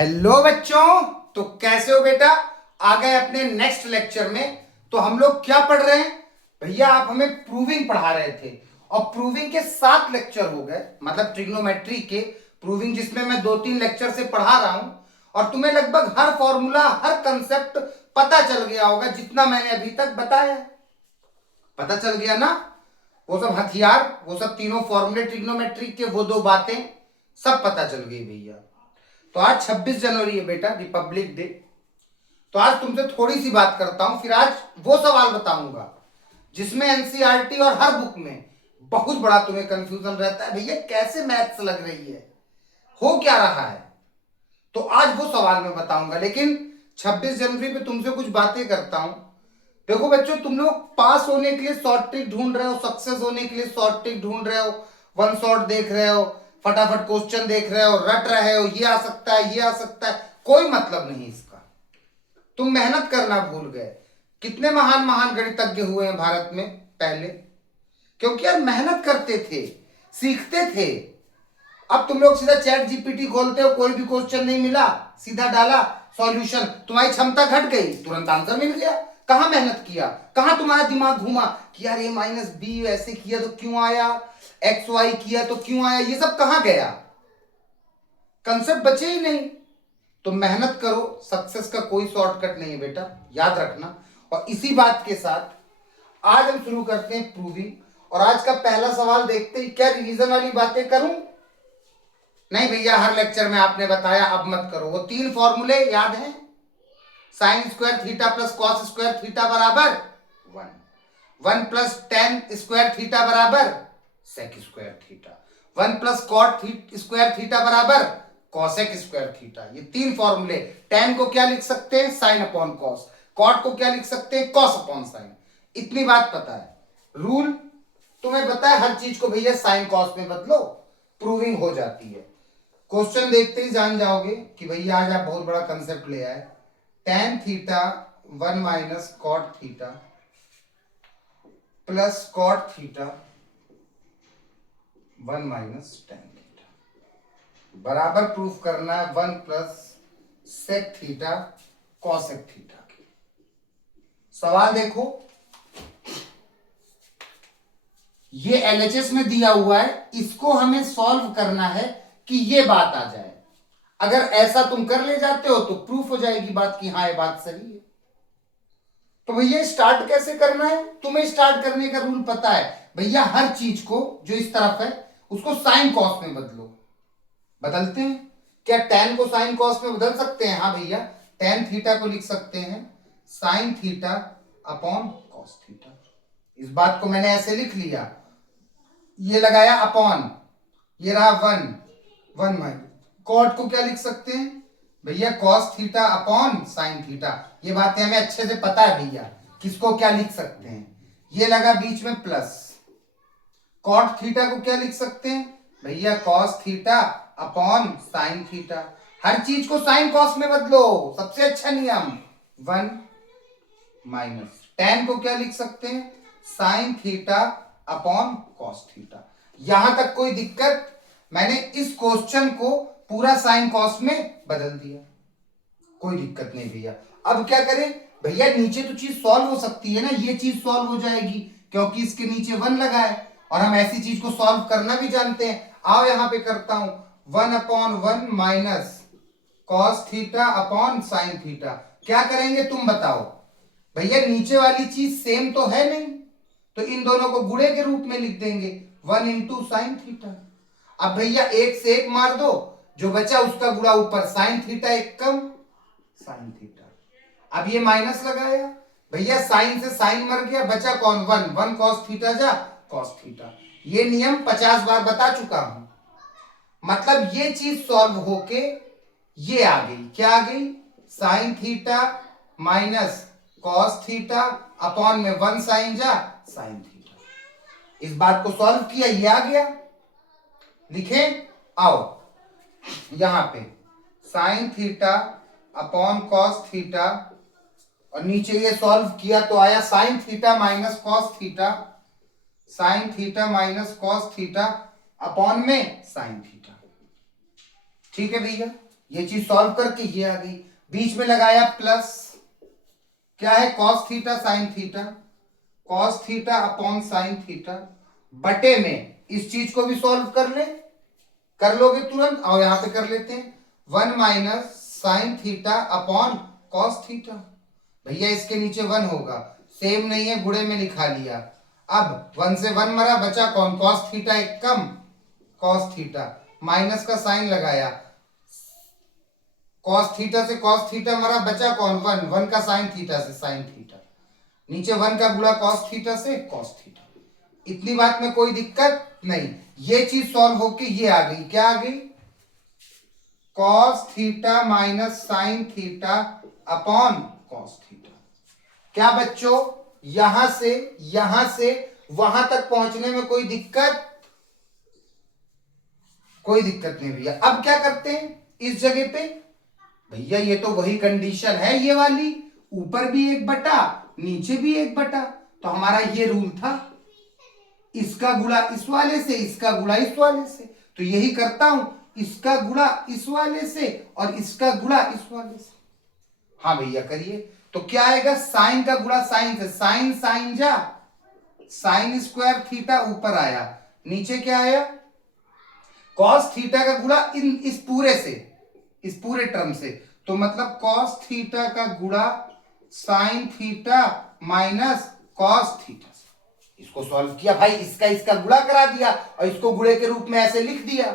Hello बच्चों, तो कैसे हो बेटा। आ गए अपने नेक्स्ट लेक्चर में। तो हम लोग क्या पढ़ रहे हैं भैया? आप हमें प्रूविंग पढ़ा रहे थे और प्रूविंग के 7 लेक्चर हो गए, मतलब ट्रिग्नोमेट्री के प्रूविंग, जिसमें मैं 2-3 लेक्चर से पढ़ा रहा हूं और तुम्हें लगभग हर फॉर्मूला, हर कंसेप्ट पता चल गया होगा जितना मैंने अभी तक बताया। पता चल गया ना? वो सब हथियार, वो सब तीनों फॉर्मूले ट्रिग्नोमेट्री के, वो 2 बातें सब पता चल गई भैया। तो आज 26 जनवरी है बेटा, रिपब्लिक डे। तो आज तुमसे थोड़ी सी बात करता हूं, फिर आज वो सवाल बताऊंगा जिसमें एनसीईआरटी और हर बुक में बहुत बड़ा तुम्हें कंफ्यूजन रहता है, भैया कैसे मैथ्स लग रही है, हो क्या रहा है। तो आज वो सवाल मैं बताऊंगा, लेकिन 26 जनवरी पे तुमसे कुछ बातें करता हूं। देखो बच्चों, तुम लोग पास होने के लिए शॉर्ट ट्रिक ढूंढ रहे हो, सक्सेस होने के लिए शॉर्ट ट्रिक ढूंढ रहे हो, वन शॉट देख रहे हो, फटाफट क्वेश्चन देख रहे हो, रट रहे हो, ये आ सकता है, ये आ सकता है, कोई मतलब नहीं इसका। तुम मेहनत करना भूल गए। कितने महान महान गणितज्ञ हुए हैं भारत में पहले, क्योंकि यार मेहनत करते थे, सीखते थे। अब तुम लोग सीधा चैट जीपीटी खोलते हो, कोई भी क्वेश्चन नहीं मिला, सीधा डाला सॉल्यूशन, तुम्हारी क्षमता घट गई, तुरंत आंसर मिल गया। कहां मेहनत किया, कहां तुम्हारा दिमाग घूमा कि यार a-b ऐसे किया तो क्यों आया, एक्स वाई किया तो क्यों आया, ये सब कहां गया, कंसेप्ट बचे ही नहीं। तो मेहनत करो, सक्सेस का कोई शॉर्टकट नहीं है बेटा, याद रखना। और इसी बात के साथ आज हम शुरू करते हैं प्रूविंग। और आज का पहला सवाल देखते ही, क्या रिवीजन वाली बातें करूं? नहीं भैया, हर लेक्चर में आपने बताया, अब मत करो। वो 3 फॉर्मूले याद हैं? Sine square theta plus cos square theta बराबर 1, 1 प्लस टेन स्क्वायर थीटा बराबर sec square theta, 1 plus cot square theta बराबर कॉसेक स्क्वायर थीटा। ये 3 फॉर्मूले। टेन को क्या लिख सकते हैं? Sine upon cos. कॉट को क्या लिख सकते हैं? Cos upon sine. इतनी बात पता है। रूल तुम्हें पता है, हर चीज को भैया साइन कॉस में बदलो, प्रूविंग हो जाती है। क्वेश्चन देखते ही जान जाओगे कि भैया आज आप बहुत बड़ा कंसेप्ट ले आए। Tan theta 1 minus cot theta plus cot theta 1 minus tan theta बराबर प्रूफ करना है 1 plus sec theta cosec theta. सवाल देखो, ये एलएचएस में दिया हुआ है, इसको हमें सॉल्व करना है कि ये बात आ जाए। अगर ऐसा तुम कर ले जाते हो तो प्रूफ हो जाएगी बात कि हाँ ये बात सही है। तो भैया स्टार्ट कैसे करना है? तुम्हें स्टार्ट करने का रूल पता है भैया, हर चीज को जो इस तरफ है उसको साइन कॉस में बदलो। बदलते हैं क्या? टेन को साइन कॉस में बदल सकते हैं? हाँ भैया, टेन थीटा को लिख सकते हैं sign theta upon cos theta. इस बात को मैंने ऐसे लिख लिया, ये लगाया अपॉन, ये रहा 1, 1 माइनस। कॉट को क्या लिख सकते हैं भैया? Cos theta upon sine theta. ये बातें हमें अच्छे से पता है भैया, किसको क्या लिख सकते हैं। ये लगा बीच में प्लस। कॉट थीटा को क्या लिख सकते हैं भैया? Cos theta upon sine theta. हर चीज को साइन कॉस में बदलो, सबसे अच्छा नियम। 1 माइनस टेन को क्या लिख सकते हैं? Sign theta upon cos theta. यहां तक कोई दिक्कत? मैंने इस क्वेश्चन को पूरा साइन कॉस में बदल दिया, कोई दिक्कत नहीं भैया। अब क्या करें भैया? नीचे तो चीज सॉल्व हो सकती है ना, ये चीज सॉल्व हो जाएगी क्योंकि इसके नीचे 1 लगा है और हम ऐसी चीज को सॉल्व करना भी जानते हैं। आओ यहां पे करता हूं, 1 upon 1 minus cos theta upon sine theta. क्या करेंगे तुम बताओ भैया? नीचे वाली चीज सेम तो है नहीं, तो इन दोनों को गुणे के रूप में लिख देंगे, 1 इंटू साइन थीटा। अब भैया एक से एक मार दो, जो बचा उसका गुणा ऊपर, साइन थीटा एक कम साइन थीटा। अब ये माइनस लगाया भैया, साइन से साइन मर गया, बचा कौन? 1, 1 कॉस थीटा जा कॉस थीटा। ये नियम 50 बार बता चुका हूं। मतलब ये चीज सॉल्व होके ये आ गई, क्या आ गई? Sign theta minus cos theta upon में 1 साइन जा साइन थीटा। इस बात को सॉल्व किया, ये आ गया। लिखे, आओ यहां पे sign theta upon cos theta, और नीचे ये सॉल्व किया तो आया sign theta minus cos theta, sine theta minus cos theta upon में साइन थीटा। ठीक है भैया, ये चीज सॉल्व करके ये आ गई, बीच में लगाया प्लस, क्या है cos theta sine theta, cos theta upon sine theta, बटे में इस चीज को भी सॉल्व कर ले, कर लोगे तुरंत, और यहां पे कर लेते हैं 1 minus sign theta upon cos theta. भैया इसके नीचे 1 होगा, सेम नहीं है, गुणे में लिखा लिया। अब 1 से 1 मरा, बचा कौन, कॉस थीटा एक कम, कॉस थीटा, माइनस का साइन लगाया, कॉस थीटा से कॉस थीटा मरा, बचा कौन 1, 1 का साइन थीटा से साइन थीटा, नीचे 1 का गुणा कॉस थीटा से कॉस थीटा। इतनी बात में कोई दिक्कत नहीं। ये चीज सॉल्व होके ये आ गई, क्या आ गई, cos theta minus sign theta upon cos theta. क्या बच्चों, यहां से वहां तक पहुंचने में कोई दिक्कत, कोई दिक्कत नहीं भैया। अब क्या करते हैं इस जगह पे, भैया ये तो वही कंडीशन है ये वाली, ऊपर भी 1 बटा नीचे भी 1 बटा, तो हमारा ये रूल था, इसका गुणा इस वाले से, इसका गुणा इस वाले से, तो यही करता हूं, इसका गुणा इस वाले से और इसका गुणा इस वाले से। हाँ भैया करिए, तो क्या आएगा, साइन का गुणा साइन से, साइन साइन जा, साइन स्क्वायर थीटा ऊपर आया, नीचे क्या आया, कॉस थीटा का गुणा इन इस पूरे से, इस पूरे टर्म से, तो मतलब कॉस थीटा का गुणा sign theta minus cos theta. इसको सॉल्व किया भाई, इसका गुणा करा दिया और इसको गुणे के रूप में ऐसे लिख दिया।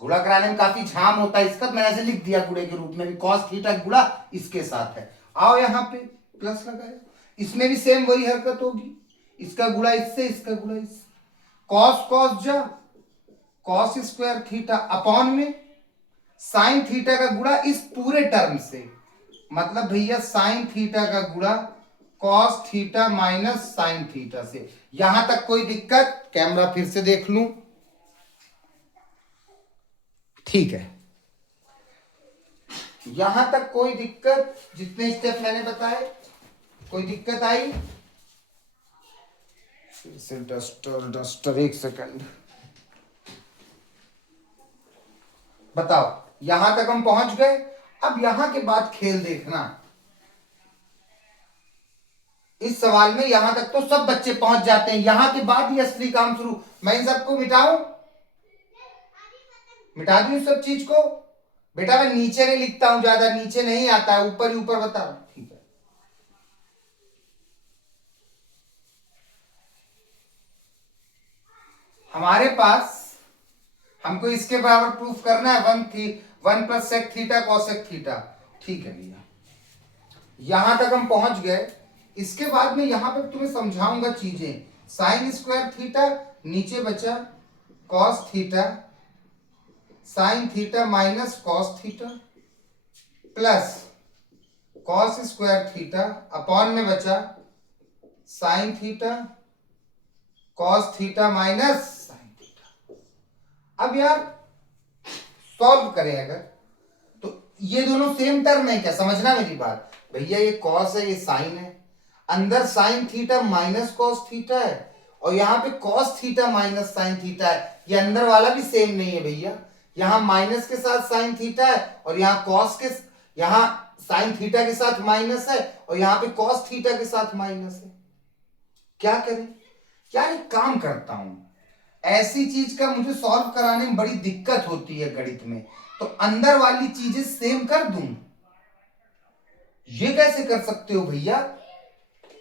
गुणा कराने में काफी झाम होता है इसका, तो मैंने ऐसे लिख दिया गुणे के रूप में भी, कॉस थीटा गुणा इसके साथ है। आओ यहां पे प्लस लगाया, इसमें भी सेम वही हरकत होगी, इसका गुणा इससे, इसका गुणा इससे, कॉस कॉस जा, कॉस स्क्वायर थीटा अपॉन में साइन थीटा का गुणा इस पूरे टर्म से, मतलब भैया साइन थीटा का गुणा cos theta minus sine theta से। यहां तक कोई दिक्कत, कैमरा फिर से देख लूं, ठीक है, यहां तक कोई दिक्कत, जितने स्टेप मैंने बताए, कोई दिक्कत आई, फिर से डस्टर 1 सेकंड, बताओ यहां तक हम पहुंच गए। अब यहां के बाद खेल देखना, इस सवाल में यहां तक तो सब बच्चे पहुंच जाते हैं, यहां के बाद ही असली काम शुरू। मैं इन सबको मिटाऊं, मिटा दूं सब चीज को, बेटा मैं नीचे नहीं लिखता हूं, ज्यादा नीचे नहीं आता है, ऊपर ही ऊपर बता रहा हूं, ठीक है। हमारे पास, हमको इसके बराबर प्रूफ करना है 1 plus sec theta cosec theta, ठीक है भैया, यहां तक हम पहुंच गए। इसके बाद में यहां पे तुम्हें समझाऊंगा चीजें, साइन स्क्वायर थीटा, नीचे बचा cos theta sine theta minus cos theta plus cos square theta upon में बचा sign theta cos theta minus sine theta. अब यार सॉल्व करें अगर, तो ये दोनों सेम टर्म है क्या, समझना मेरी बात भैया, ये कॉस है ये साइन है, अंदर sign theta minus cos theta है और यहाँ पे cos theta minus sine theta है, ये अंदर वाला भी सेम नहीं है भैया, यहाँ माइनस के साथ साइन थीटा है और यहाँ कॉस के, यहाँ साइन थीटा के साथ माइनस है और यहाँ पे कॉस थीटा के साथ माइनस है। क्या करें यार, एक काम करता हूं, ऐसी चीज का मुझे सॉल्व कराने में बड़ी दिक्कत होती है गणित में, तो अंदर वाली चीजें सेम कर दूं। ये कैसे कर सकते हो भैया,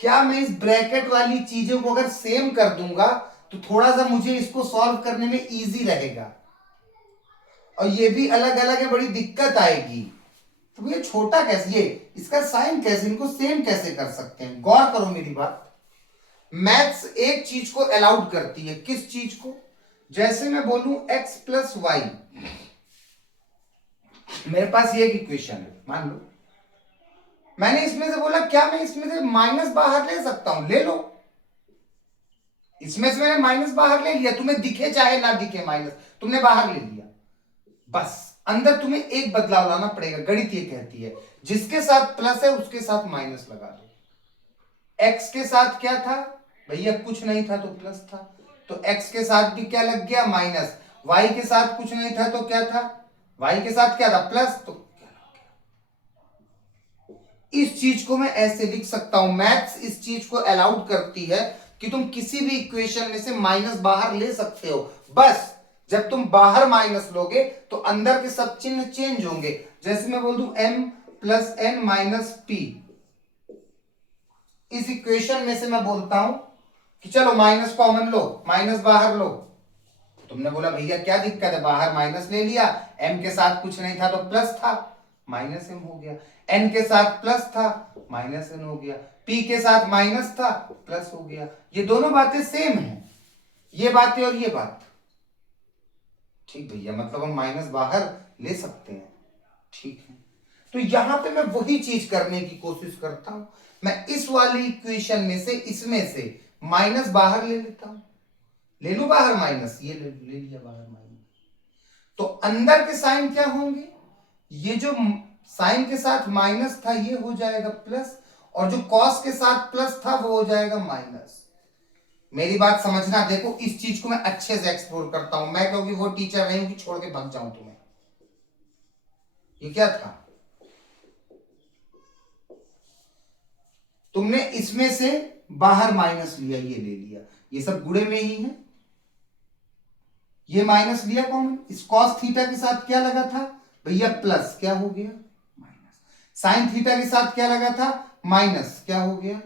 क्या मैं इस ब्रैकेट वाली चीजों को अगर सेम कर दूंगा तो थोड़ा सा मुझे इसको सॉल्व करने में इजी रहेगा, और ये भी अलग अलग है, बड़ी दिक्कत आएगी। तो ये छोटा कैसे, ये इसका साइन कैसे, इनको सेम कैसे कर सकते हैं, गौर करो मेरी बात। मैथ्स एक चीज को अलाउड करती है, किस चीज को, जैसे मैं बोलूं x प्लस वाई, मेरे पास ये एक इक्वेशन है, मान लो मैंने इसमें से बोला क्या मैं इसमें से माइनस बाहर ले सकता हूं, ले लो, इसमें से मैंने माइनस बाहर ले लिया, तुम्हें दिखे चाहे ना दिखे माइनस, तुमने बाहर ले लिया, बस अंदर तुम्हें एक बदलाव लाना पड़ेगा। गणित ये कहती है जिसके साथ प्लस है उसके साथ माइनस लगा दो। x के साथ क्या था भैया, कुछ नहीं था तो प्लस था, तो x के साथ भी क्या लग गया माइनस, y के साथ कुछ नहीं था तो क्या था, y के साथ क्या था प्लस, तो इस चीज को मैं ऐसे लिख सकता हूं। मैथ्स इस चीज को अलाउड करती है कि तुम किसी भी इक्वेशन में से माइनस बाहर ले सकते हो, बस जब तुम बाहर माइनस लोगे तो अंदर के सब चिन्ह चेंज होंगे। जैसे मैं बोल दूं m plus N minus P, इस इक्वेशन में से मैं बोलता हूं कि चलो माइनस कॉमन लो, माइनस बाहर लो। तुमने बोला भैया क्या दिक्कत है, बाहर माइनस ले लिया, m के साथ कुछ नहीं था तो प्लस था, माइनस m हो गया, n के साथ प्लस था, माइनस n हो गया, p के साथ माइनस था, प्लस हो गया। ये दोनों बातें सेम हैं, ये बातें और ये बात। ठीक भैया, मतलब हम माइनस बाहर ले सकते हैं, ठीक है। तो यहां पे मैं वही चीज करने की कोशिश करता हूं, मैं इस वाली इक्वेशन में से, इसमें से माइनस बाहर ले लेता हूं। ले लो बाहर माइनस, ये ले लिया बाहर माइनस, तो अंदर के साइन क्या होंगे, ये जो साइन के साथ माइनस था ये हो जाएगा प्लस, और जो कॉस के साथ प्लस था वो हो जाएगा माइनस। मेरी बात समझना, देखो इस चीज को मैं अच्छे से एक्सप्लोर करता हूं मैं, क्योंकि वो टीचर नहीं हूं कि छोड़ के भाग जाऊं तुम्हें। ये क्या था, तुमने इसमें से बाहर माइनस लिया, ये ले लिया, ये सब गुणे में ही है, ये माइनस लिया कॉमन, इस कॉस थीटा के साथ क्या लगा था भैया प्लस, क्या हो गया माइनस, साइन थीटा के साथ क्या लगा था माइनस, क्या हो गया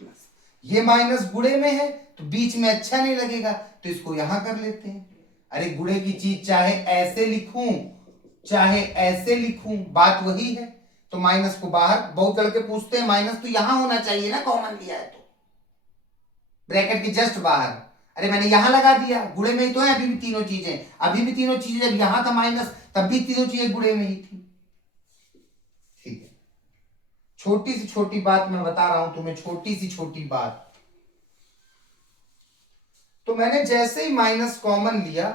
प्लस। ये माइनस गुणे में है तो बीच में अच्छा नहीं लगेगा, तो इसको यहां कर लेते हैं। अरे गुणे की चीज चाहे ऐसे लिखूं चाहे ऐसे लिखूं, बात वही है। तो माइनस को बाहर, बहुत लड़के पूछते हैं माइनस तो यहां होना चाहिए ना, कॉमन लिया है तो ब्रैकेट के जस्ट बाहर। अरे मैंने यहां लगा दिया, गुणे में ही तो है अभी भी तीनों चीजें, अभी भी तीनों चीजें, जब यहां था माइनस तब भी तीनों चीजें गुणे में ही थी। ठीक है, छोटी सी छोटी बात मैं बता रहा हूं तुम्हें, छोटी सी छोटी बात। तो मैंने जैसे ही माइनस कॉमन लिया,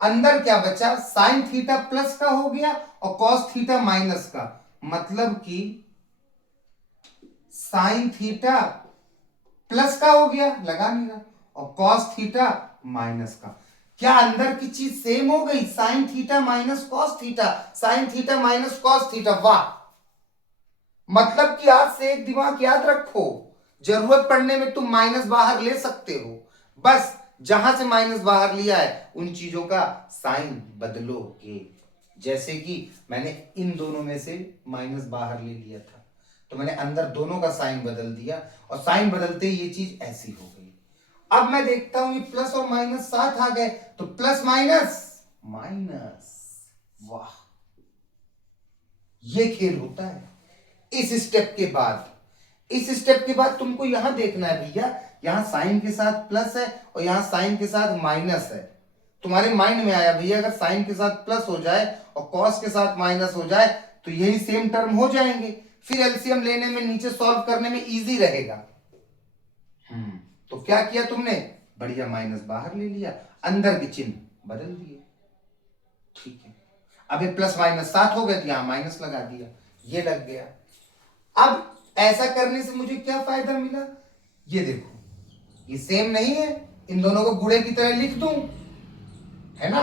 अंदर क्या बचा, साइन थीटा प्लस का हो गया और कॉस थीटा माइनस का, मतलब कि साइन थीटा प्लस का हो गया, लगा नहीं रहा, और कॉस थीटा माइनस का। क्या अंदर की चीज सेम हो गई, sign theta minus cos theta, sine theta minus cos theta, वाह। मतलब कि आज से एक दिमाग याद रखो, जरूरत पड़ने में तुम माइनस बाहर ले सकते हो, बस जहां से माइनस बाहर लिया है उन चीजों का साइन बदलोगे। जैसे कि मैंने इन दोनों में से माइनस बाहर ले लिया था, तो मैंने अंदर दोनों का साइन बदल दिया, और साइन बदलते ही ये चीज ऐसी हो गई। अब मैं देखता हूं ये प्लस और माइनस साथ आ गए, तो प्लस माइनस माइनस, वाह। ये खेल होता है। इस स्टेप के बाद, इस स्टेप के बाद तुमको यहां देखना है भैया, यहां साइन के साथ प्लस है और यहां साइन के साथ माइनस है। तुम्हारे माइंड में आया भैया अगर साइन के साथ प्लस हो जाए और कॉस के साथ माइनस हो जाए तो यही सेम टर्म हो जाएंगे, फिर एलसीएम लेने में, नीचे सॉल्व करने में इजी रहेगा। तो क्या किया तुमने, बढ़िया माइनस बाहर ले लिया, अंदर के चिन्ह बदल दिए, ठीक है। अब ये प्लस माइनस साथ हो गए तो यहां माइनस लगा दिया, ये लग गया। अब ऐसा करने से मुझे क्या फायदा मिला, ये देखो ये सेम नहीं है, इन दोनों को गुणे की तरह लिख दूं, है ना।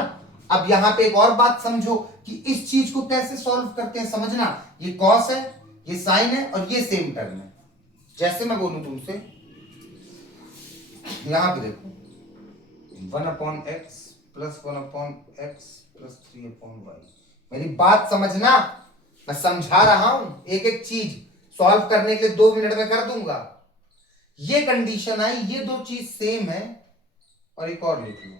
अब यहां पे एक और बात समझो कि इस चीज को कैसे सॉल्व करते हैं, समझना। ये कॉस है, ये साइन है और ये सेम टर्म है। जैसे मैं बोलूं तुमसे, यहां पे देखो 1/x plus 1/x plus 3/y। मेरी बात समझना, मैं समझा रहा हूं, एक एक चीज सॉल्व करने के लिए 2 मिनट में कर दूंगा। ये कंडीशन आई, ये दो चीज सेम है, और एक और लिख लो,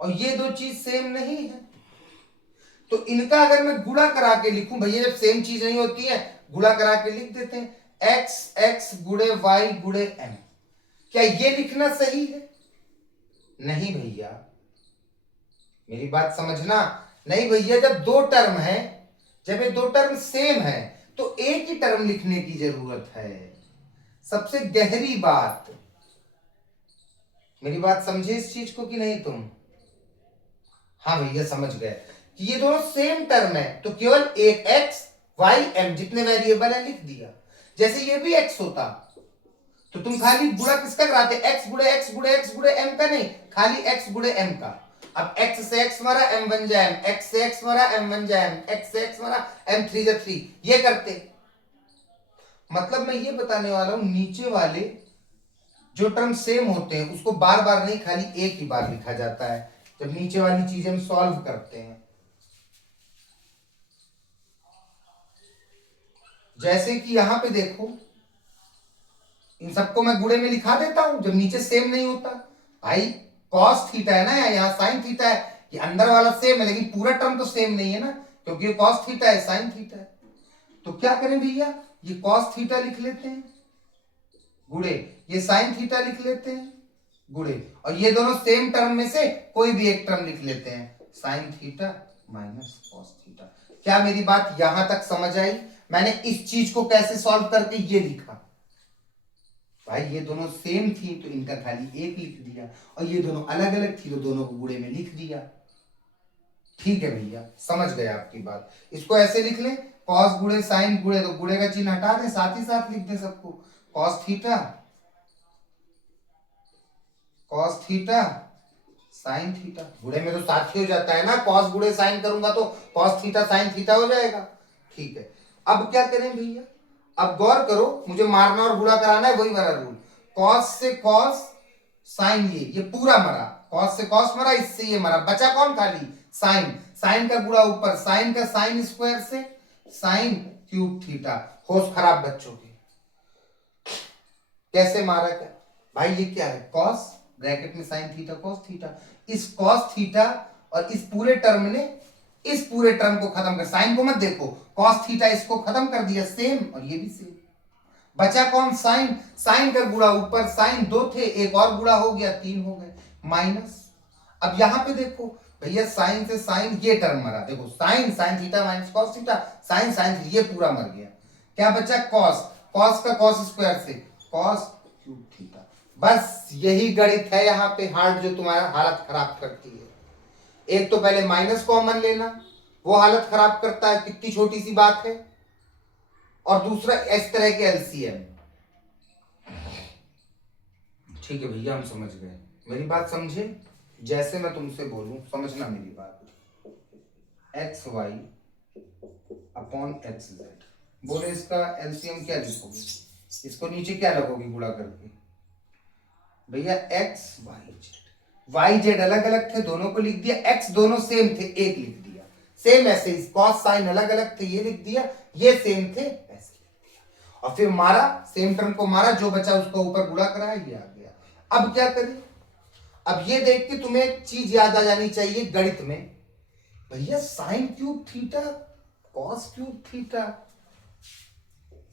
और ये दो चीज सेम नहीं है, तो इनका अगर मैं गुणा करा के लिखूं, भैया जब सेम चीज नहीं होती है गुणा करा के लिख देते हैं, x x गुणे y गुणे m। क्या ये लिखना सही है, नहीं भैया, मेरी बात समझना, नहीं भैया, जब दो टर्म है, जब ये दो टर्म सेम है तो एक ही टर्म लिखने की जरूरत है। सबसे गहरी बात, मेरी बात समझे इस चीज को कि नहीं तुम, हाँ भैया समझ गए कि ये दोनों सेम टर्म है, तो केवल एक x y m जितने वेरिएबल है लिख दिया। जैसे ये भी x होता तो तुम खाली गुणा किसका कराते, x गुणे x गुणे x गुणे m का नहीं, खाली x गुणे m का। अब x से x मारा m बन जाए m, x से x मारा m बन जाए m, x से x मारा m 3 जा 3, ये करते। मतलब मैं ये बताने वाला हूं नीचे वाले जो टर्म सेम होते हैं उसको बार बार नहीं, खाली एक ही बार लिखा जाता है जब नीचे वाली चीजें हम सॉल्व करते हैं। जैसे कि यहां पे देखो, इन सबको मैं गुणे में लिखा देता हूं जब नीचे सेम नहीं होता। भाई कॉस थीटा है ना, यहाँ साइन थीटा है, ये अंदर वाला सेम है लेकिन पूरा टर्म तो सेम नहीं है ना, क्योंकि ये कॉस थीटा है साइन थीटा है। तो क्या करें भैया, ये कॉस थीटा लिख लेते हैं गुणे, ये साइन थीटा लिख लेते हैं गुणे, और ये दोनों सेम टर्म में से कोई भी एक टर्म लिख लेते हैं, sign theta minus cos theta. क्या मेरी बात यहां तक समझ आई? मैंने इस चीज को कैसे सॉल्व करके ये लिखा। भाई ये दोनों सेम थी तो इनका खाली एक लिख दिया, और ये दोनों अलग अलग थी तो दोनों को गुणे में लिख दिया। ठीक है भैया, समझ गए आपकी बात। इसको ऐसे लिख ले, कॉस गुणे साइन गुणे, तो गुणे का चिन्ह हटा दें, साथ ही साथ लिख दें सबको, कॉस थीटा साइन थीटा। गुणे में तो साथ ही हो जाता है ना, कॉस गुणे साइन करूंगा तो कॉस थीटा साइन थीटा हो जाएगा। ठीक है, अब क्या करें भैया, अब गौर करो, मुझे मारना और गुणा कराना है, वही वाला रूल। कॉस से कॉस साइन, ये पूरा मरा, कॉस से कॉस मरा, इससे ये मरा, बचा कौन, खाली साइन। साइन का गुणा ऊपर, साइन का साइन स्क्वायर से साइन क्यूब थीटा। होश खराब बच्चों की, कैसे मारा क्या भाई, ये क्या है, कॉस ब्रैकेट में साइन थीटा कॉस थीटा, इस कॉस थीटा और इस पूरे टर्म ने इस पूरे टर्म को खत्म कर, साइन को मत देखो, कॉस थीटा इसको खत्म कर दिया, सेम, और ये भी सेम। बचा कौन, साइन। साइन का गुणा ऊपर, साइन 2 थे, एक और गुणा हो गया, 3 हो गए, माइनस। अब यहां पे देखो भैया, साइन से साइन ये टर्म मरा, देखो sine sine theta minus cos theta, sine sine theta, ये पूरा मर गया। क्या बचा, कॉस, कॉस का कॉस स्क्वायर से कॉस क्यूब थीटा। बस यही गणित है यहाँ पे हार्ड, जो तुम्हारा हालत खराब करती है। एक तो पहले माइनस कॉमन लेना, वो हालत खराब करता है, कितनी छोटी सी बात है, और दूसरा इस तरह के एलसीएम। ठीक है भैया, हम समझ गए, मेरी बात समझे, जैसे मैं तुमसे बोलूं समझना मेरी बात। X Y upon X Z, बोले इसका एलसीएम क्या लिखोगे, इसको नीचे क्या लगोगे गुणा करके, भैया X Y Z, Y Z अलग अलग थे, दोनों को लिख दिया, एक्स दोनों सेम थे, एक लिख दिया, सेम ऐसे ही कॉस साइन अलग अलग थे, ये लिख दिया, ये सेम थे, ऐसे लिख दिया, और फिर मारा, सेम टर्म को मारा, जो बचा उसको ऊपर गुणा कराया, ये आ गया। अब क्या करें, अब ये देख के तुम्हें एक चीज याद आ जानी चाहिए गणित में, भैया sign cube theta cos cube theta,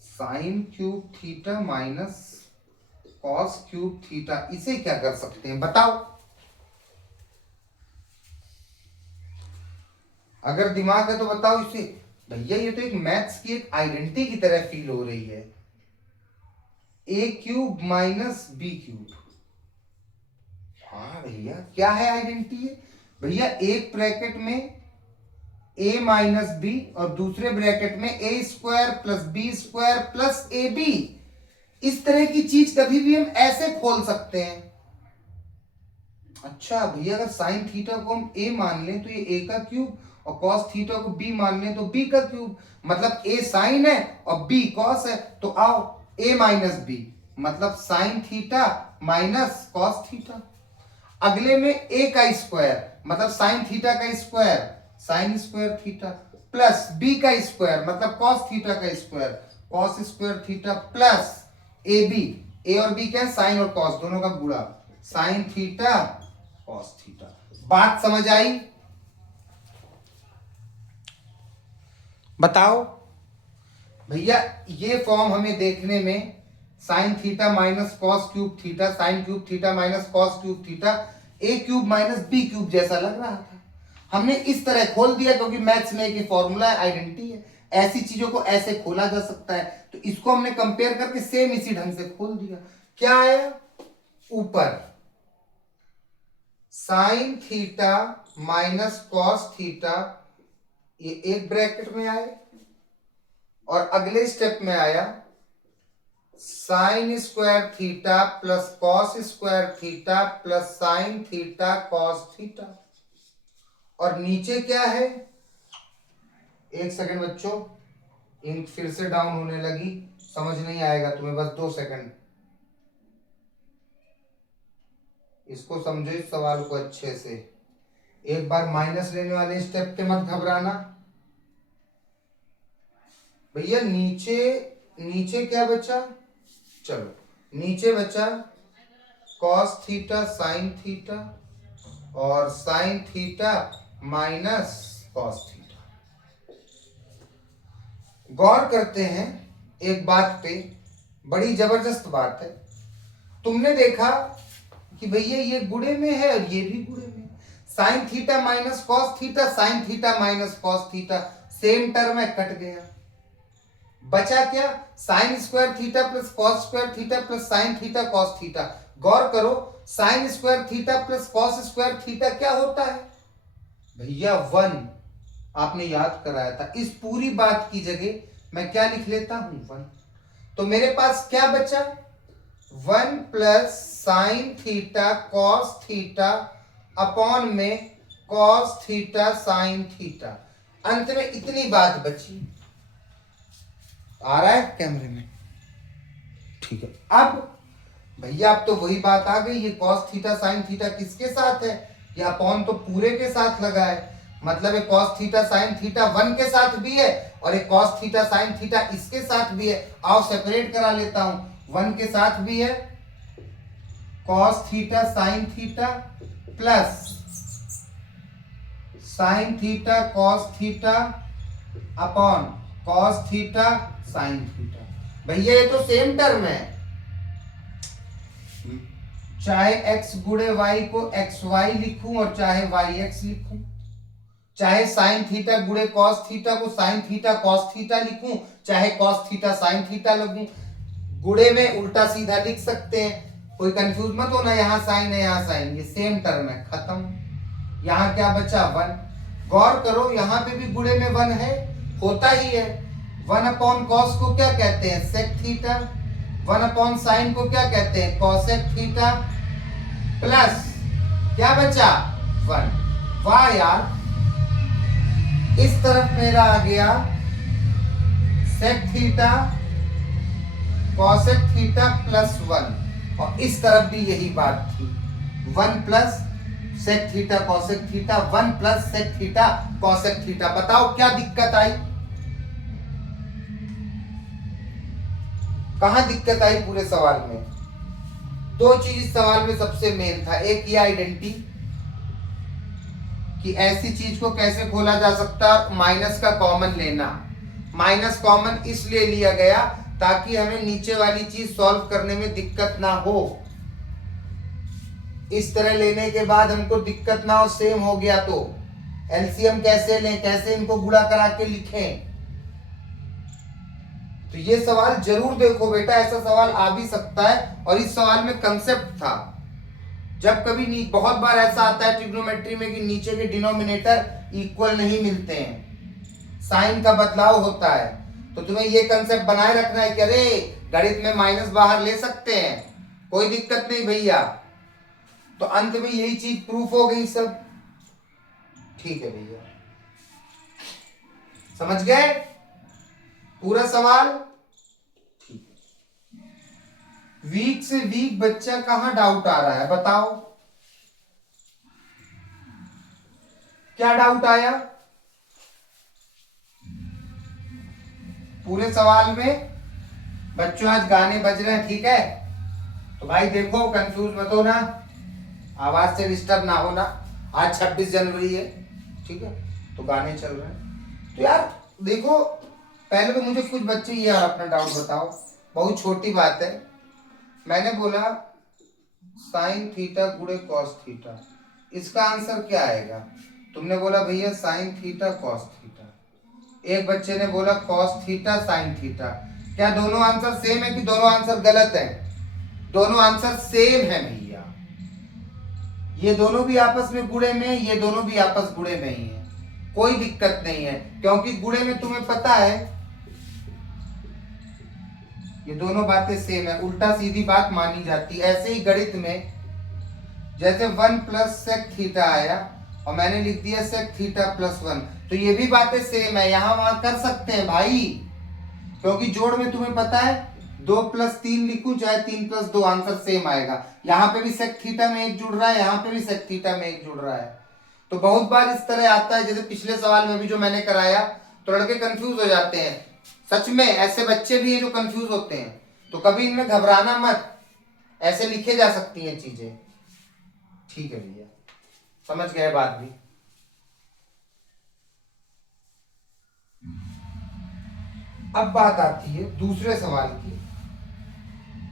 sine cube theta minus cos cube theta, इसे क्या कर सकते हैं बताओ। अगर दिमाग है तो बताओ इसे। भैया ये तो एक मैथ्स की एक आइडेंटिटी की तरह फील हो रही है, ए क्यूब माइनस बी क्यूब। हाँ भैया, क्या है आइडेंटिटी, भैया एक ब्रैकेट में a माइनस बी और दूसरे ब्रैकेट में a square plus B square plus A B. इस तरह की चीज कभी भी हम ऐसे खोल सकते हैं। अच्छा भैया, अगर साइन थीटा को हम a मान लें तो ये a का क्यूब, और कॉस थीटा को b मान लें तो b का क्यूब, मतलब a साइन है और b कॉस है, तो आओ a माइनस बी मतलब sine theta minus cos theta. अगले में a का स्क्वायर मतलब साइन थीटा का square, sine square theta, plus b का स्क्वायर मतलब कॉस थीटा का square, cos square theta, plus A B, A और बी क्या है, साइन और कॉस दोनों का गुणा, साइन थीटा कॉस थीटा। बात समझ आई, बताओ भैया। ये फॉर्म हमें देखने में sine theta minus cos cube theta, sine cube theta minus cos cube theta, A cube minus B cube जैसा लग रहा था। हमने इस तरह खोल दिया क्योंकि मैथ्स में एक फॉर्मूला है, आइडेंटिटी है, ऐसी चीजों को ऐसे खोला जा सकता है, तो इसको हमने कंपेयर करके सेम इसी ढंग से खोल दिया। क्या आया ऊपर, sign theta minus cos theta, ये एक ब्रैकेट में आए, और अगले स्टेप में आया sign square theta plus cos square theta plus sine theta cos theta. और नीचे क्या है, एक सेकंड बच्चों, इंक फिर से डाउन होने लगी, समझ नहीं आएगा तुम्हें, बस 2 सेकंड, इसको समझो इस सवाल को अच्छे से। एक बार माइनस लेने वाले स्टेप पे मत घबराना भैया। नीचे नीचे क्या बचा, चलो नीचे बचा कॉस थीटा साइन थीटा और sine theta minus cos theta. गौर करते हैं एक बात पे, बड़ी जबरदस्त बात है। तुमने देखा कि भैया ये गुणे में है और ये भी गुणे में, sine theta minus cos theta, sine theta minus cos theta, same term है, कट गया। बचा क्या, sine square theta plus cos square theta plus sine theta cos theta. गौर करो, sine square theta plus cos square theta क्या होता है भैया, 1। आपने याद कराया था। इस पूरी बात की जगह मैं क्या लिख लेता हूं, 1। तो मेरे पास क्या बचा, 1 plus sine theta cos theta upon में कॉस थीटा साइन थीटा। अंत में इतनी बात बची। आ रहा है कैमरे में, ठीक है। अब भैया अब तो वही बात आ गई, ये कॉस थीटा साइन थीटा किसके साथ है, ये अपॉन तो पूरे के साथ लगा है, मतलब ये कॉस थीटा साइन थीटा 1 के साथ भी है और एक कॉस थीटा साइन थीटा इसके साथ भी है। आओ सेपरेट करा लेता हूं, 1 के साथ भी है cos theta sine theta plus sine theta cos theta upon cos theta sine theta. भैया ये तो सेम टर्म है, चाहे x गुणे y को xy लिखूं और चाहे yx लिखूं, चाहे साइन थीटा गुणे कॉस थीटा को साइन थीटा कॉस थीटा लिखूं, चाहे कॉस थीटा साइन थीटा लिखूं, गुणे में उल्टा सीधा लिख सकते हैं। कोई कंफ्यूज मत होना, यहाँ साइन है यहाँ साइन, ये सेम टर्म है, खत्म। यहाँ क्या बचा, 1। गौर करो यहाँ पे भी गुणे में 1 है, होता ही है। 1 अपॉन कॉस को क्या कहते हैं, सेक थीटा। 1 अपॉन साइन को क्या कहते हैं, कॉसेक थीटा प्लस क्या बचा, 1। वाह यार, इस तरफ मेरा आ गया sec theta cosec theta plus 1 और इस तरफ भी यही बात थी, 1 plus sec theta cosec theta, 1 plus sec theta cosec theta. बताओ क्या दिक्कत आई, कहां दिक्कत आई पूरे सवाल में। 2 चीज इस सवाल में सबसे मेन था, एक ये आइडेंटिटी कि ऐसी चीज को कैसे खोला जा सकता, माइनस का कॉमन लेना। माइनस कॉमन इसलिए लिया गया ताकि हमें नीचे वाली चीज सॉल्व करने में दिक्कत ना हो। इस तरह लेने के बाद हमको दिक्कत ना हो, सेम हो गया तो एलसीएम कैसे लें, कैसे इनको गुणा करा के लिखें। तो ये सवाल जरूर देखो बेटा, ऐसा सवाल आ भी सकता है और इस सवाल में कंसेप्ट था। जब कभी बहुत बार ऐसा आता है ट्रिग्नोमेट्री में कि नीचे के डिनोमिनेटर इक्वल नहीं मिलते हैं, साइन का बदलाव होता है, तो तुम्हें ये कंसेप्ट बनाए रखना है कि अरे गणित में माइनस बाहर ले सकते हैं, कोई दिक्कत नहीं भैया। तो अंत में यही चीज प्रूफ हो गई सब, ठीक है भैया, समझ गए पूरा सवाल। वीक से वीक बच्चा कहां डाउट आ रहा है, बताओ क्या डाउट आया पूरे सवाल में। बच्चों आज गाने बज रहे हैं, ठीक है, तो भाई देखो कंफ्यूज मत होना, आवाज से डिस्टर्ब ना होना। आज 26 जनवरी है, ठीक है, तो गाने चल रहे हैं। तो यार देखो, पहले तो मुझे कुछ बच्चे यार अपना डाउट बताओ, बहुत छोटी बात है। मैंने बोला साइन थीटा गुणे कॉस थीटा, इसका आंसर क्या आएगा। तुमने बोला भैया साइन थीटा कॉस थीटा, एक बच्चे ने बोला कॉस थीटा साइन थीटा। क्या दोनों आंसर सेम है कि दोनों आंसर गलत है? दोनों आंसर सेम है भैया, ये दोनों भी आपस में गुणे में, ये दोनों भी आपस गुणे में ही है, कोई दिक्कत नहीं है, क्योंकि गुणे में तुम्हें पता है ये दोनों बातें सेम है, उल्टा सीधी बात मानी जाती है। ऐसे ही गणित में जैसे 1 प्लस सेक थीटा आया और मैंने लिख दिया sec थीटा प्लस 1। तो ये भी बातें सेम है, यहां वहां कर सकते हैं भाई, क्योंकि जोड़ में तुम्हें पता है 2 + 3 लिखूं चाहे 3 + 2 आंसर सेम आएगा। यहां पे भी sec थीटा में 1 जुड़ रहा है, यहां पे भी sec थीटा में 1 जुड़ रहा है। तो बहुत बार इस तरह आता है, जैसे पिछले सवाल में भी जो मैंने कराया, तो लड़के कंफ्यूज हो जाते हैं। सच में ऐसे बच्चे भी हैं जो कंफ्यूज होते हैं, तो कभी इनमें घबराना मत, ऐसे लिखे जा सकती हैं चीजें। ठीक है भैया, समझ गए बात भी। अब बात आती है दूसरे सवाल की।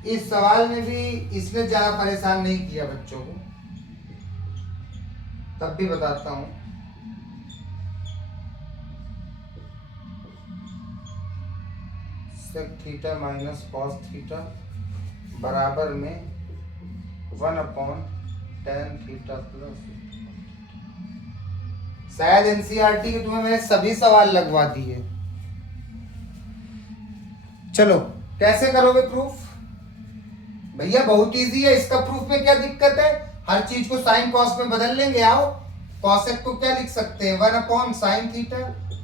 इस सवाल में भी इसने ज्यादा परेशान नहीं किया बच्चों को, तब भी बताता हूं। sec theta minus cos theta बराबर में 1/tan थीटा प्लस। शायद एनसीईआरटी के तुम्हें मैंने सभी सवाल लगवा दिए। चलो कैसे करोगे प्रूफ? भैया बहुत इजी है, इसका प्रूफ में क्या दिक्कत है, हर चीज को साइन कॉस में बदल लेंगे। आओ, कॉसेक को क्या लिख सकते हैं, 1/sin थीटा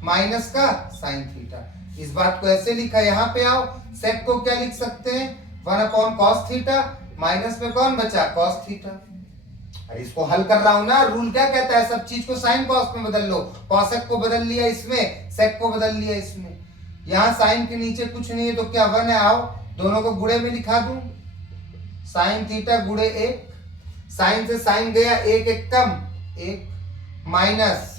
माइनस का साइन थीटा। इस बात को ऐसे लिखा, यहाँ पे आओ, सेक को क्या लिख सकते हैं, 1/cos थीटा माइनस में कौन बचा, cos थीटा। अरे इसको हल कर रहा हूं ना, रूल क्या कहता है, सब चीज को साइन कॉस में बदल लो। कॉसेक को बदल लिया इसमें, सेक को बदल लिया इसमें। यहाँ साइन के नीचे कुछ नहीं है तो क्या 1 है, आओ दोनों को गुणे में लिखा दूं, साइन थीटा गुणे 1, साइन से साइन गया, 1 1 कम 1, माइनस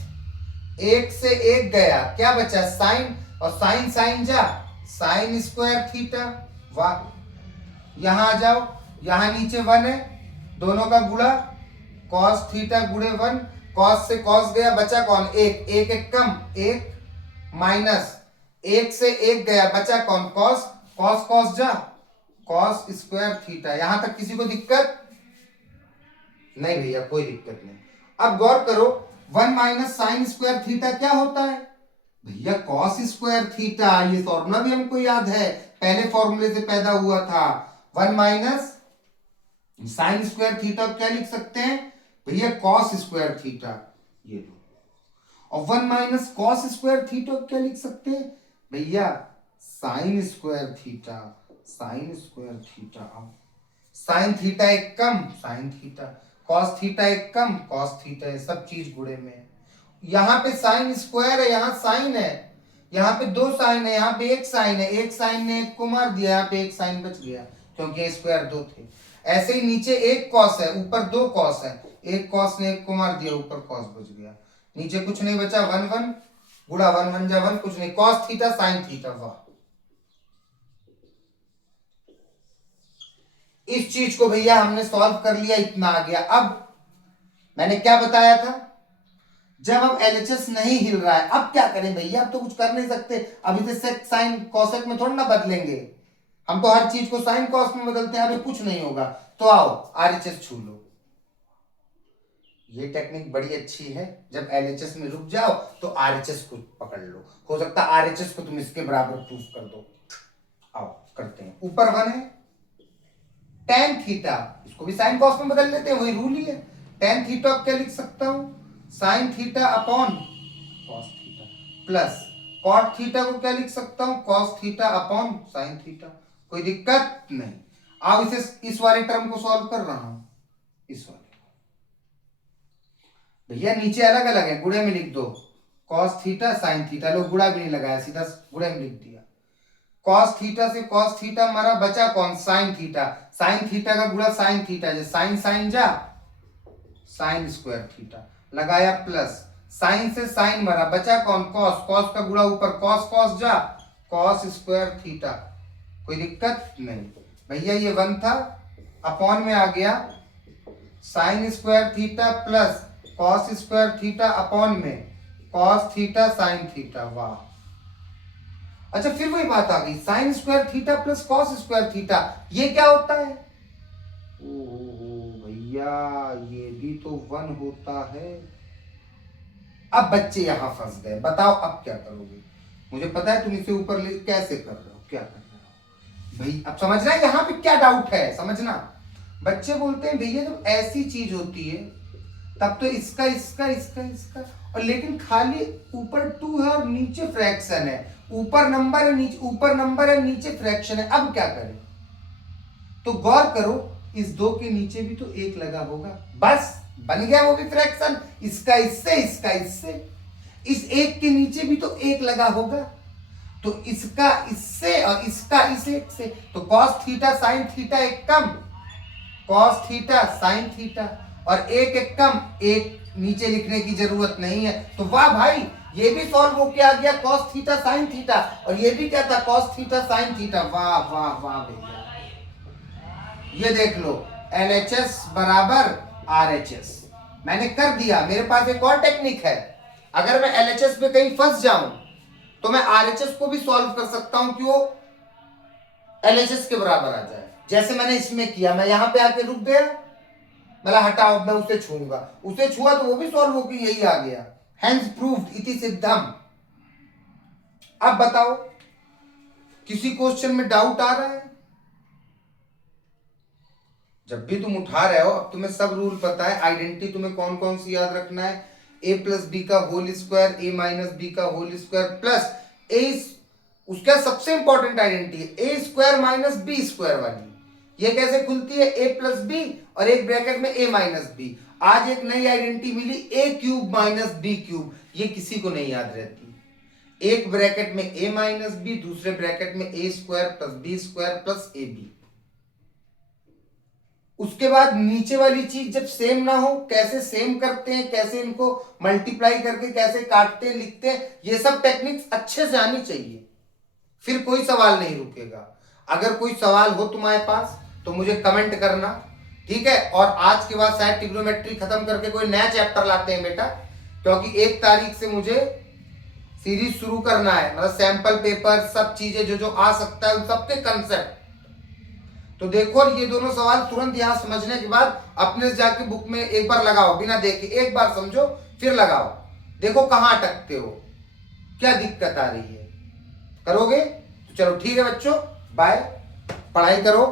1 से 1 गया, क्या बचा साइन, और साइन साइन जा साइन स्क्वायर थीटा। वाह, यहां आ जाओ, यहां नीचे 1 है, दोनों का गुणा, cos थीटा गुणे 1, cos से cos गया, बचा कौन 1, 1 1 कम 1, माइनस 1 से 1 गया, बचा कौन cos, cos cos जा cos स्क्वायर थीटा। यहां तक किसी को दिक्कत नहीं भैया, कोई दिक्कत नहीं। अब गौर करो, 1 माइनस साइन स्क्वायर थीटा क्या होता है भैया, cos स्क्वायर थीटा। ये फॉर्मूला भी हमको याद है, पहले फॉर्मूले से पैदा हुआ था। 1 माइनस साइन स्क्वायर थीटा क्या लिख सकते हैं भैया, cos स्क्वायर थीटा, ये लो। और 1 माइनस cos स्क्वायर थीटा क्या लिख सकते हैं भैया, sign square theta, sign square theta. Sine theta एक कम साइन थीटा, कॉस थीटा एक कम कॉस थीटा है, सब चीज गुणे में है। यहाँ पे साइन स्क्वायर है, यहाँ साइन है, यहाँ पे 2 साइन है, यहाँ पे 1 साइन है, 1 साइन ने 1 को मार दिया, यहाँ पे 1 साइन बच गया क्योंकि स्क्वायर 2 थे। ऐसे ही नीचे 1 कॉस है, ऊपर 2 कॉस है, 1 कॉस ने 1 को मार दिया, ऊपर कॉस बच गया, नीचे कुछ नहीं बचा, 1 1 गुणा 1 1 जा 1, कुछ नहीं, कॉस थीटा साइन थीटा। वाह, इस चीज को भैया हमने सॉल्व कर लिया, इतना आ गया। अब मैंने क्या बताया था, जब अब एलएचएस नहीं हिल रहा है, अब क्या करें भैया, अब तो कुछ कर नहीं सकते, अभी से सेक साइन कॉसेक में थोड़ा ना बदलेंगे, हम तो हर चीज को साइन कॉस में बदलते हैं, अभी कुछ नहीं होगा। तो आओ आरएचएस छू लो, ये टेक्निक बड़ी अच्छी है, जब एलएचएस में रुक जाओ तो आरएचएस को पकड़ लो, हो सकता है आरएचएस को तुम इसके बराबर प्रूफ कर दो। आओ करते हैं, ऊपर 1 है, tan थीटा, इसको भी साइन कॉस में बदल लेते हैं, वही रूल ही है। tan थीटा क्या लिख सकता हूं, sine theta upon cos theta, plus cot theta को क्या लिख सकता हूं, cos theta upon sine theta. कोई दिक्कत नहीं। आओ इसे, इस वाले टर्म को सॉल्व कर रहा हूं, इस वाले भैया नीचे अलग अलग है, गुणे में लिख दो, कॉस थीटा साइन थीटा, लोग गुणा भी नहीं लगाया, सीधा गुणे में लिख दिया। कॉस थीटा से कॉस थीटा मारा, बचा कौन साइन थीटा, साइन थीटा का गुणा साइन थीटा, जो साइन साइन जा साइन स्क्वायर थीटा, लगाया प्लस, साइन से साइन मारा, बचा कौन कॉस, कॉस का गुणा ऊपर कॉस कॉस जा कॉस स्क्वायर थीटा। कोई दिक्कत नहीं भैया, ये 1 था, अपॉन में आ गया sign square theta plus cos square theta, upon में कॉस थीटा साइन थीटा। वाह, अच्छा फिर वही बात आ गई, sign square theta plus cos square theta, ये क्या होता है, ओहो भैया ये भी तो 1 होता है। अब बच्चे यहां फंस गए, बताओ अब क्या करोगे, मुझे पता है तुम इसे ऊपर ले कैसे कर रहे हो, क्या कर रहे हो भाई, अब समझ रहे हैं यहाँ पे क्या डाउट है, समझना। बच्चे बोलते हैं भैया जब ऐसी चीज होती है, तब तो इसका इसका इसका इसका, और लेकिन खाली ऊपर 2 है और नीचे फ्रैक्शन है, ऊपर नंबर है नीचे, ऊपर नंबर है नीचे फ्रैक्शन है। अब क्या करें? तो गौर करो, इस 2 के नीचे भी तो 1 लगा होगा, बस बन गया वो भी फ्रैक्शन। इसका इससे, इसका इससे, इस 1 के नीचे भी तो 1 लगा होगा, तो इसका इससे और इसका इस 1 से, तो कॉस थीटा साइन थीटा एक कम, कॉस थीटा साइन थीटा, और एक एक कम, एक नीचे लिखने की जरूरत नहीं है। तो वाह भाई, ये भी सॉल्व होके आ गया, कॉस थीटा साइन थीटा, और ये भी क्या था, कॉस थीटा साइन थीटा। वाह वाह वाह भैया, ये देख लो, LHS बराबर RHS मैंने कर दिया। मेरे पास एक और टेक्निक है, अगर मैं LHS पे कहीं फंस जाऊं तो मैं RHS को भी सॉल्व कर सकता हूं कि वो LHS के बराबर आ जाए, जैसे मैंने इसमें किया। मैं यहां पे आके रुक गया, मतलब हटाओ, मैं उसे छूंगा, उसे छुआ तो वो भी सॉल्व होकर यही आ गया। हैंस प्रूव्ड इति सिद्धम। अब बताओ, किसी क्वेश्चन में डाउट आ रहा है? जब भी तुम उठा रहे हो, अब तुम्हें सब रूल पता है। आइडेंटिटी तुम्हें कौन कौन सी याद रखना है, a प्लस बी का whole square, a minus B का होल स्क्वायर प्लस a, उसका सबसे इंपॉर्टेंट आइडेंटिटी है a square minus B square वाली। ये कैसे खुलती है, a प्लस बी और एक ब्रैकेट में a माइनस बी। आज एक नई आइडेंटिटी मिली, a cube minus B cube, ये किसी को नहीं याद रहती। एक ब्रैकेट में a माइनस बी, दूसरे ब्रैकेट में a square plus B square plus A B. उसके बाद नीचे वाली चीज जब सेम ना हो, कैसे सेम करते हैं, कैसे इनको मल्टीप्लाई करके कैसे काटते हैं, लिखते हैं, ये सब टेक्निक्स अच्छे से आनी चाहिए, फिर कोई सवाल नहीं रुकेगा। अगर कोई सवाल हो तुम्हारे पास तो मुझे कमेंट करना, ठीक है। और आज के बाद शायद ट्रिग्नोमेट्री खत्म करके कोई नया चैप्टर लाते हैं बेटा, क्योंकि 1 तारीख से मुझे सीरीज शुरू करना है, मतलब सैंपल पेपर, सब चीजें जो जो आ सकता है उन सबके कंसेप्ट। तो देखो, ये दोनों सवाल तुरंत यहां समझने के बाद अपने से जाके बुक में एक बार लगाओ, बिना देखे एक बार समझो फिर लगाओ, देखो कहां अटकते हो, क्या दिक्कत आ रही है, करोगे? तो चलो ठीक है बच्चों, बाय, पढ़ाई करो।